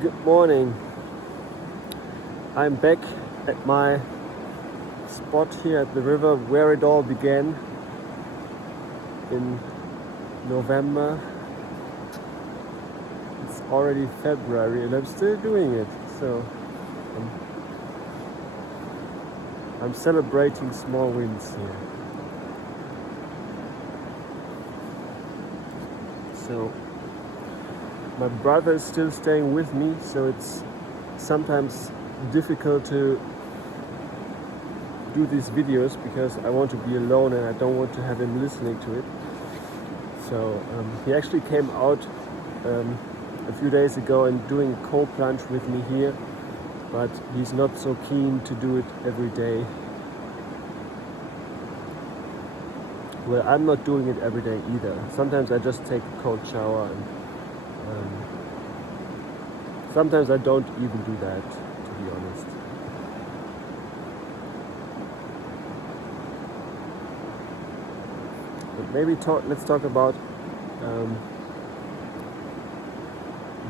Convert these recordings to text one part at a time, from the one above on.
Good morning. I'm back at my spot here at the river where it all began in November. It's already February and I'm still doing it. So I'm celebrating small wins here. So my brother is still staying with me, so it's sometimes difficult to do these videos because I want to be alone and I don't want to have him listening to it. So he actually came out a few days ago and doing a cold plunge with me here, but he's not so keen to do it every day. Well, I'm not doing it every day either. Sometimes I just take a cold shower and sometimes I don't even do that, to be honest. But maybe let's talk about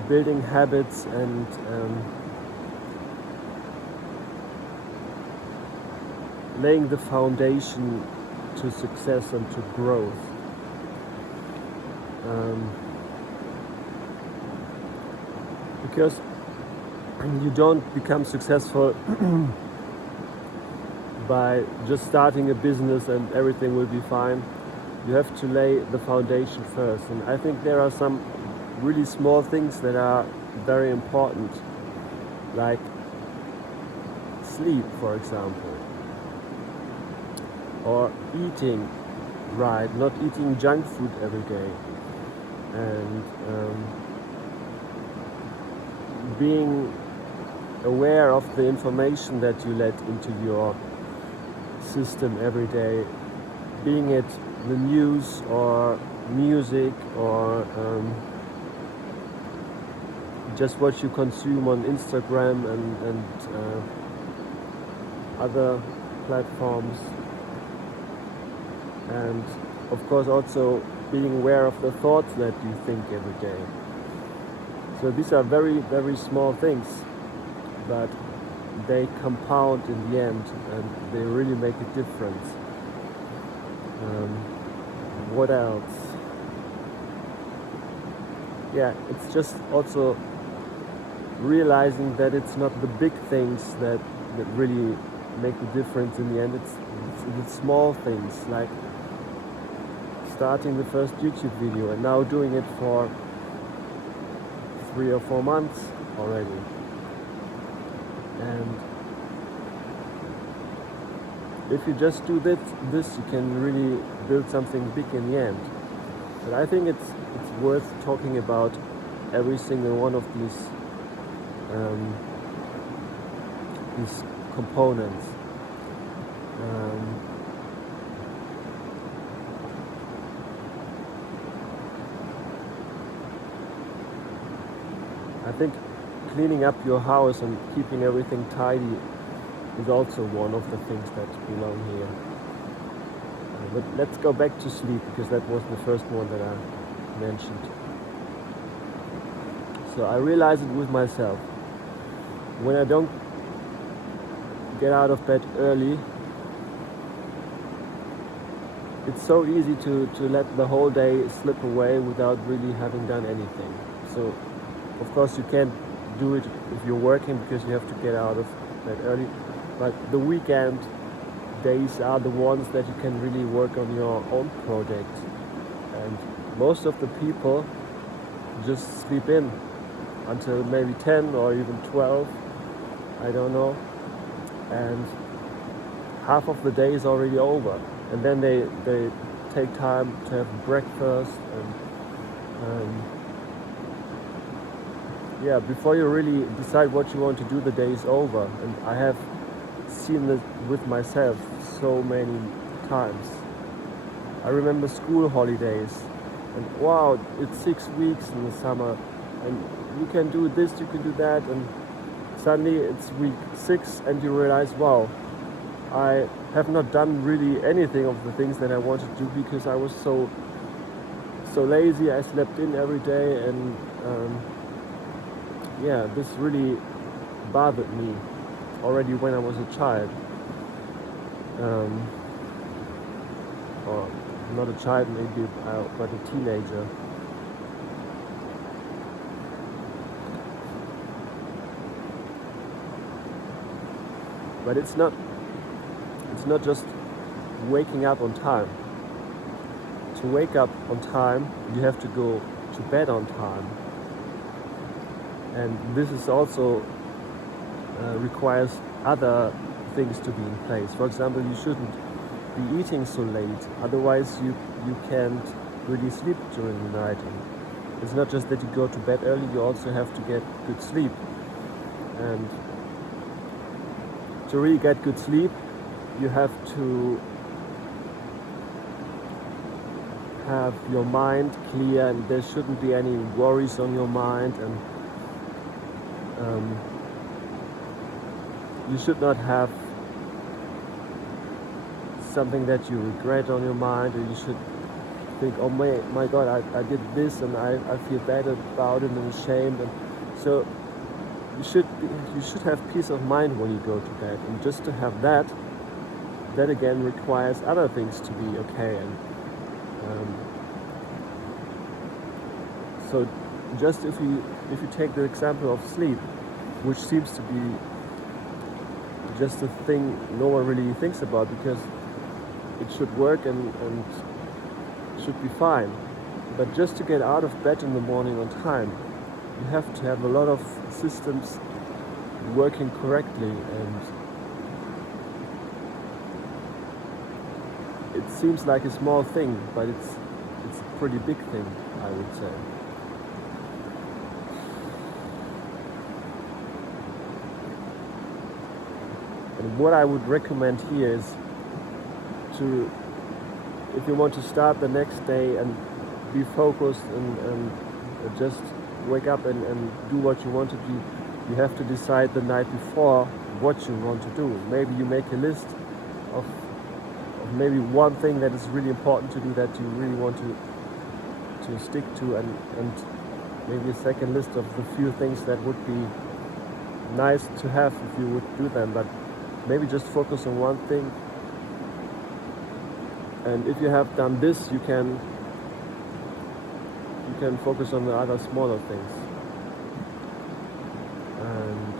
building habits and laying the foundation to success and to growth. Because you don't become successful by just starting a business and everything will be fine. You have to lay the foundation first, and I think there are some really small things that are very important, like sleep, for example, or eating right, not eating junk food every day, and being aware of the information that you let into your system every day, being it the news or music or just what you consume on Instagram and other platforms, and of course also being aware of the thoughts that you think every day. So these are very, very small things, but they compound in the end and they really make a difference. What else? Yeah, it's just also realizing that it's not the big things that really make a difference in the end. It's the small things, like starting the first YouTube video and now doing it for 3 or 4 months already. And if you just do this, you can really build something big in the end. But I think it's worth talking about every single one of these components. I think cleaning up your house and keeping everything tidy is also one of the things that belong here. But let's go back to sleep, because that was the first one that I mentioned. So I realize it with myself. When I don't get out of bed early, it's so easy to let the whole day slip away without really having done anything. So of course you can't do it if you're working because you have to get out of bed early, but the weekend days are the ones that you can really work on your own project. And most of the people just sleep in until maybe 10 or even 12, I don't know, and half of the day is already over, and then they take time to have breakfast and before you really decide what you want to do, the day is over. And I have seen this with myself so many times. I remember school holidays, and wow, it's 6 weeks in the summer, and you can do this, you can do that, and suddenly it's week 6 and you realize, wow, I have not done really anything of the things that I wanted to do because I was so lazy. I slept in every day, and yeah, this really bothered me already when I was a child. Or not a child maybe, but a teenager. But it's not just waking up on time. To wake up on time, you have to go to bed on time. And this is also requires other things to be in place. For example, you shouldn't be eating so late, otherwise you can't really sleep during the night. And it's not just that you go to bed early, you also have to get good sleep. And to really get good sleep, you have to have your mind clear, and there shouldn't be any worries on your mind, and you should not have something that you regret on your mind, or you should think, oh my God, I did this and I feel bad about it and ashamed. And so you should have peace of mind when you go to bed, and just to have that again requires other things to be okay. And so just if you take the example of sleep, which seems to be just a thing no one really thinks about, because it should work and should be fine. But just to get out of bed in the morning on time, you have to have a lot of systems working correctly, and it seems like a small thing, but it's a pretty big thing, I would say. And what I would recommend here is to, if you want to start the next day and be focused and just wake up and do what you want to do, you have to decide the night before what you want to do. Maybe you make a list of maybe one thing that is really important to do, that you really want to stick to, and maybe a second list of the few things that would be nice to have if you would do them. But maybe just focus on one thing, and if you have done this, you can focus on the other smaller things. And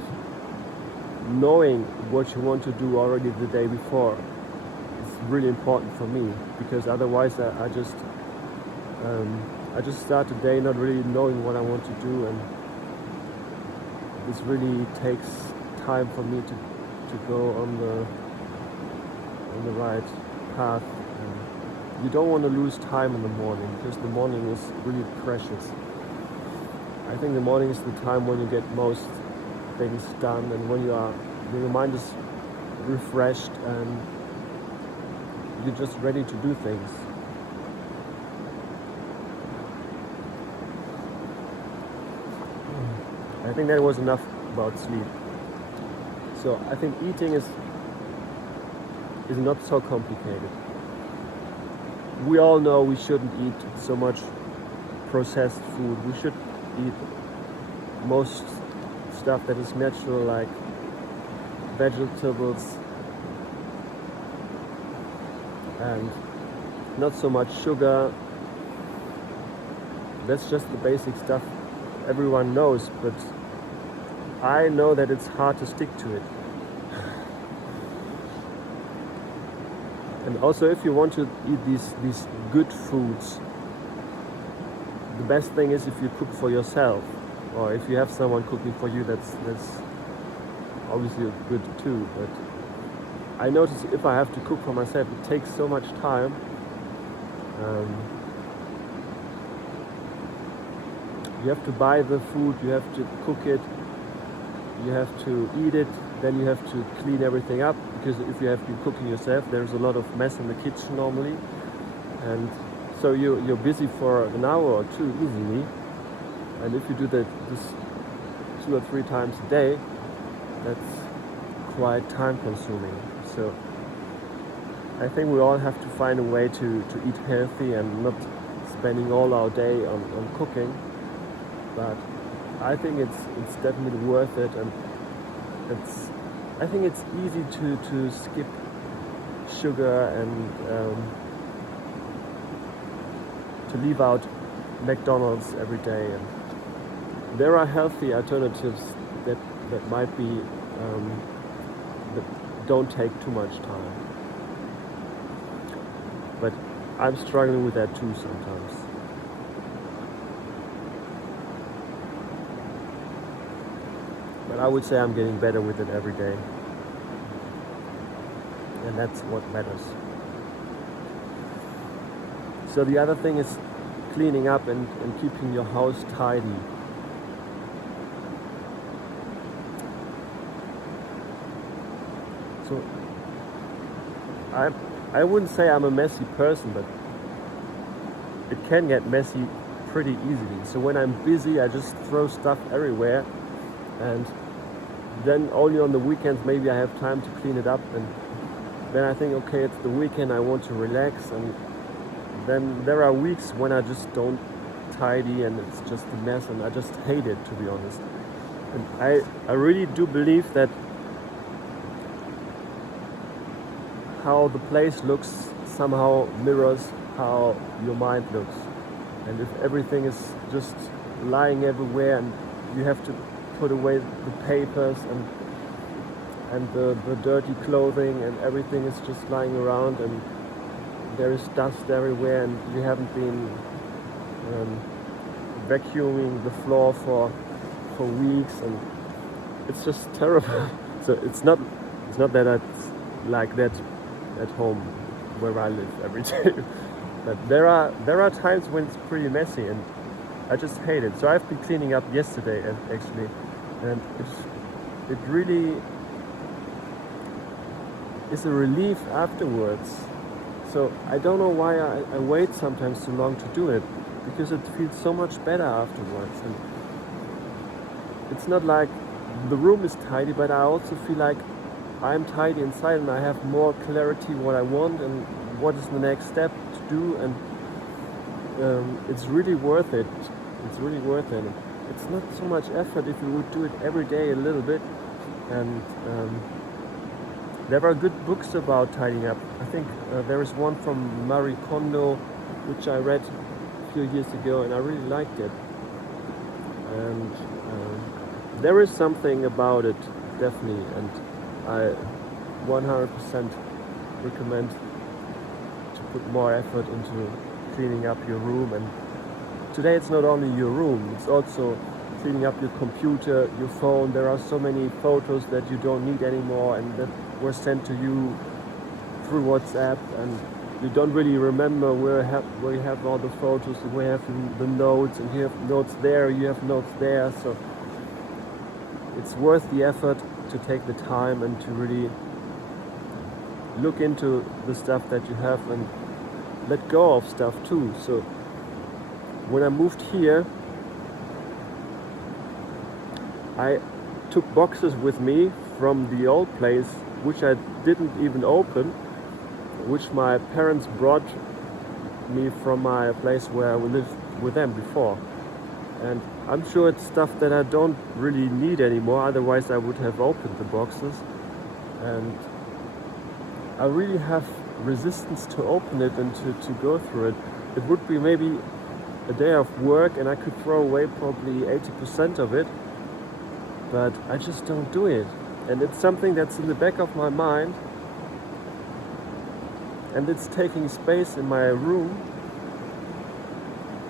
knowing what you want to do already the day before is really important for me, because otherwise I just start the day not really knowing what I want to do, and this really takes time for me to go on the right path. And you don't want to lose time in the morning, because the morning is really precious. I think the morning is the time when you get most things done, and when your mind is refreshed and you're just ready to do things. I think that was enough about sleep. So I think eating is not so complicated. We all know we shouldn't eat so much processed food. We should eat most stuff that is natural, like vegetables, and not so much sugar. That's just the basic stuff everyone knows, but I know that it's hard to stick to it. And also, if you want to eat these good foods, the best thing is if you cook for yourself, or if you have someone cooking for you, that's obviously good too. But I notice if I have to cook for myself, it takes so much time. You have to buy the food, you have to cook it, you have to eat it, then you have to clean everything up, because if you have been cooking yourself, there's a lot of mess in the kitchen normally, and so you're busy for an hour or two easily. And if you do this 2 or 3 times a day, that's quite time consuming. So I think we all have to find a way to eat healthy and not spending all our day on cooking, but I think it's definitely worth it, and I think it's easy to skip sugar and to leave out McDonald's every day. And there are healthy alternatives that might be that don't take too much time. But I'm struggling with that too sometimes. But I would say I'm getting better with it every day. And that's what matters. So the other thing is cleaning up and keeping your house tidy. So I wouldn't say I'm a messy person, but it can get messy pretty easily. So when I'm busy, I just throw stuff everywhere, and then only on the weekends maybe I have time to clean it up, and then I think, okay, it's the weekend, I want to relax, and then there are weeks when I just don't tidy and it's just a mess, and I just hate it, to be honest. And I really do believe that how the place looks somehow mirrors how your mind looks. And if everything is just lying everywhere and you have to put away the papers and the dirty clothing and everything is just lying around and there is dust everywhere and you haven't been vacuuming the floor for weeks, and it's just terrible. So it's not that it's like that at home where I live every day. But there are times when it's pretty messy and I just hate it. So I've been cleaning up yesterday actually, and it really is a relief afterwards. So I don't know why I wait sometimes too long to do it, because it feels so much better afterwards. And it's not like the room is tidy, but I also feel like I'm tidy inside and I have more clarity what I want and what is the next step to do, and it's really worth it. It's really worth it. It's not so much effort if you would do it every day a little bit. And there are good books about tidying up. I think there is one from Marie Kondo which I read a few years ago and I really liked it. And there is something about it, definitely, and I 100% recommend to put more effort into cleaning up your room. And today it's not only your room, it's also cleaning up your computer, your phone. There are so many photos that you don't need anymore and that were sent to you through WhatsApp, and you don't really remember where you have all the photos, where you have the notes, and you have notes there, you have notes there. So it's worth the effort to take the time and to really look into the stuff that you have and let go of stuff too. So when I moved here, I took boxes with me from the old place which I didn't even open, which my parents brought me from my place where I lived with them before. And I'm sure it's stuff that I don't really need anymore, otherwise I would have opened the boxes. And I really have resistance to open it and to go through it. It would be maybe a day of work and I could throw away probably 80% of it, but I just don't do it. And it's something that's in the back of my mind, and it's taking space in my room.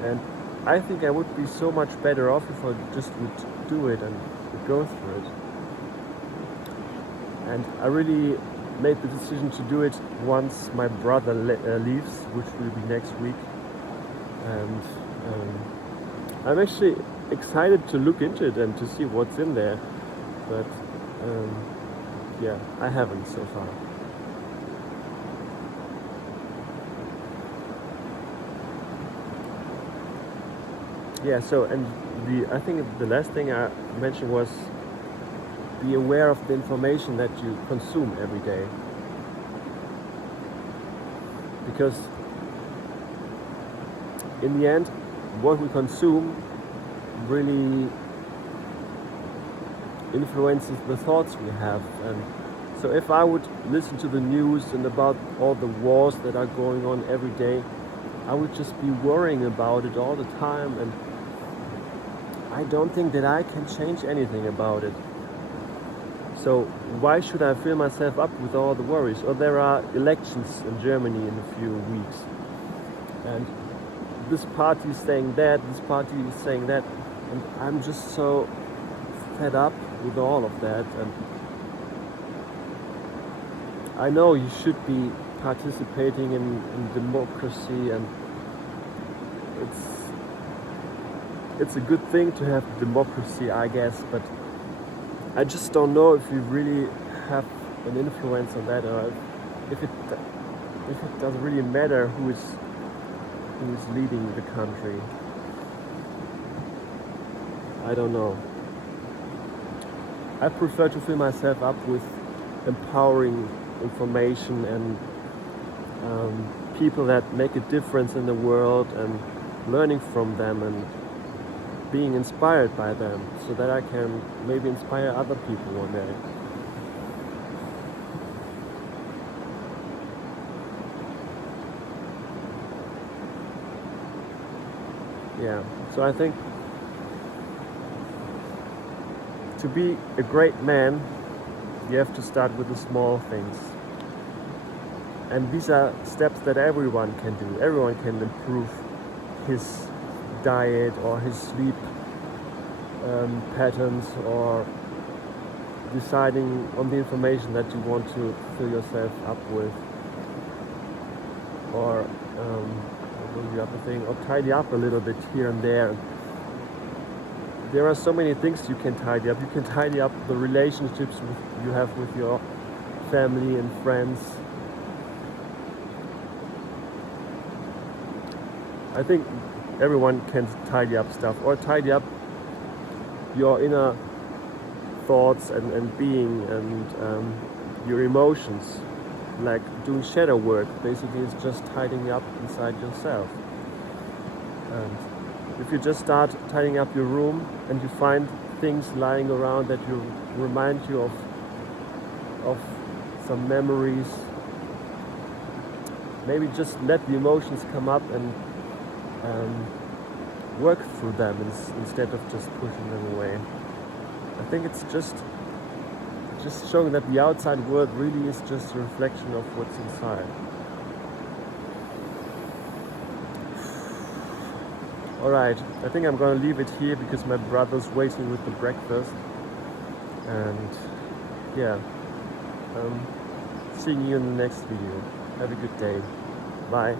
And I think I would be so much better off if I just would do it and would go through it. And I really made the decision to do it once my brother leaves, which will be next week. And I'm actually excited to look into it and to see what's in there, but yeah, I haven't so far. Yeah, so, and I think the last thing I mentioned was be aware of the information that you consume every day, because in the end what we consume really influences the thoughts we have. And so if I would listen to the news and about all the wars that are going on every day, I would just be worrying about it all the time, and I don't think that I can change anything about it. So why should I fill myself up with all the worries? Or there are elections in Germany in a few weeks, and this party is saying that, this party is saying that, and I'm just so fed up with all of that. And I know you should be participating in democracy, and it's a good thing to have democracy, I guess, but I just don't know if you really have an influence on that, or if it doesn't really matter who is leading the country. I don't know. I prefer to fill myself up with empowering information and people that make a difference in the world, and learning from them and being inspired by them, so that I can maybe inspire other people one day. Yeah, so I think to be a great man, you have to start with the small things. And these are steps that everyone can do. Everyone can improve his diet or his sleep patterns, or deciding on the information that you want to fill yourself up with, or what was the other thing, or tidy up a little bit here and there. There are so many things you can tidy up. You can tidy up the relationships you have with your family and friends. I think everyone can tidy up stuff, or tidy up your inner thoughts and being, and your emotions. Like doing shadow work, basically it's just tidying up inside yourself. And if you just start tidying up your room and you find things lying around that you remind you of some memories, maybe just let the emotions come up and work through them instead of just pushing them away. I think it's just showing that the outside world really is just a reflection of what's inside. Alright, I think I'm gonna leave it here because my brother's waiting with the breakfast. And yeah, seeing you in the next video. Have a good day. Bye.